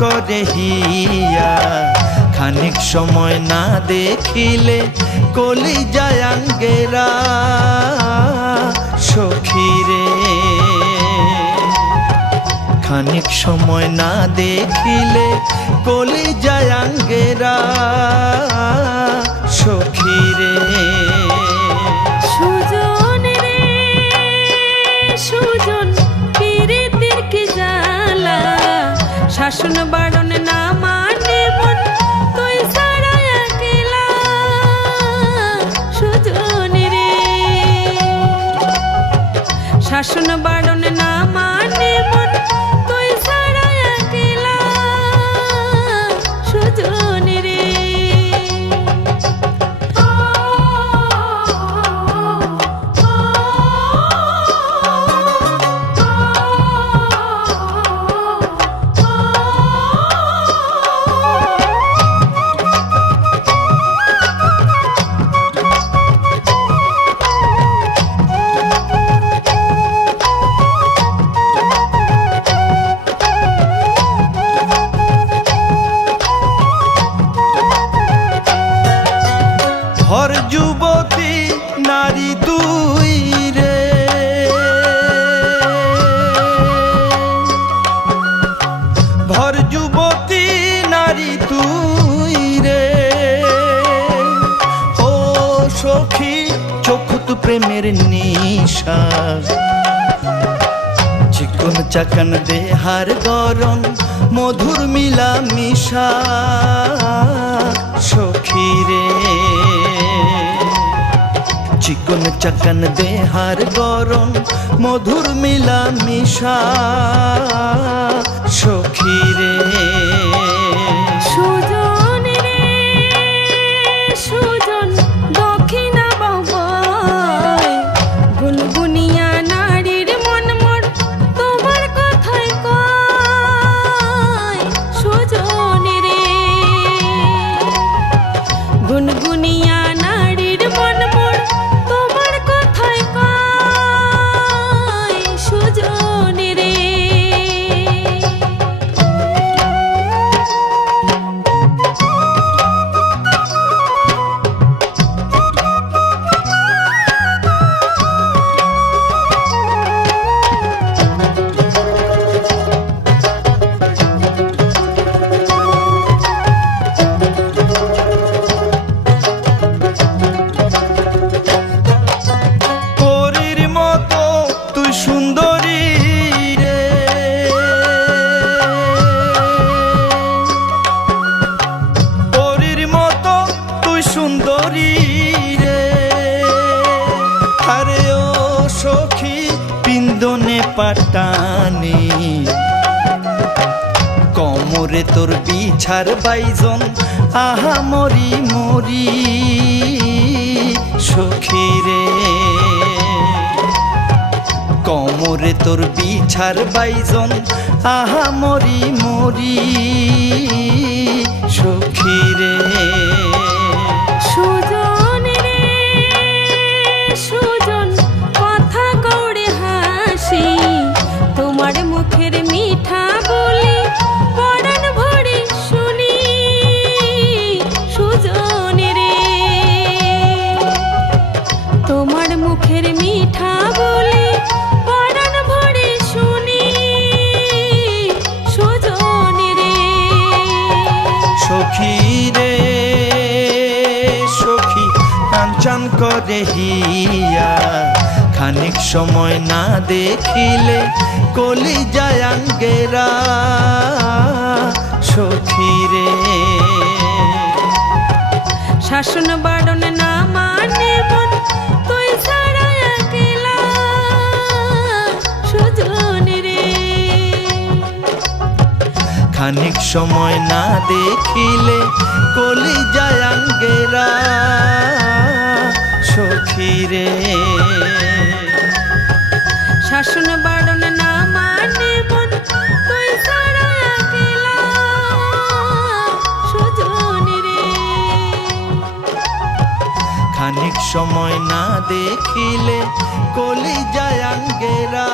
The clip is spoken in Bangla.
করে হিয়া, খানিক সময় না দেখিলে কলিজায় আঙ্গেরা সখীরে। খানিক সময় না দেখিলে কলিজায় আঙ্গেরা সখীরে। সুজন রে সুজন, পীড়িতের কি জ্বালা, শাসন বারণ না মানে মন তুই ছাড়া একলা। সুজন রে শাসন বারণ না মানে মন তুই ছাড়া একলা। সুজন রে হর যুবতী নারী তুই রে, ভর যুবতী নারী তুই রে। ও সখী চক্ষুত প্রেমের নিশাস, চিকন চাকন দেহার গরম মধুর মিলা মিশা সখী রে। চিকন চাকন দেহার গরম মধুর মিলা মিশা সখী রে। সুজন রে সুজন, দক্ষিণা বাবায় গুনগুনিয়া নারীর মন মোর তোমার কথাই কয়। সুজন রে গুনগুনিয়া নারীর মন মোর তোমার কথাই কয়। সুজন রে সুন্দরী রে। আরে ও সখী পিন্দনে পাটানি, কোমরে তোর বিছার বাইজন আহা মরি মরি সখী রে। কোমরে তোর বিছার বাইজন আহা মরি মরি সখী রে। সুজন রে সুজন, কথা কৌড়ে হাসি তোমার মুখের মিঠা বলি পরাণ ভরে শুনি। সুজন রে তোমার মুখের মিঠা বলি পরাণ ভরে শুনি। সুজন রে সখী রে সখী কাঞ্চন করে হিয়া, খানিক সময় না দেখিলে কলিজায় আঙ্গেরা সখী রে। শাসন বারণ না মানে মন তুই ছাড়া একলা। সুজন রে খানিক সময় না দেখিলে কলিজায় আঙ্গেরা সখী রে। শাসন বারণ না মানে মন তুই ছাড়া একলা। সুজন রে খানিক সময় না দেখিলে কলিজায় আঙ্গেরা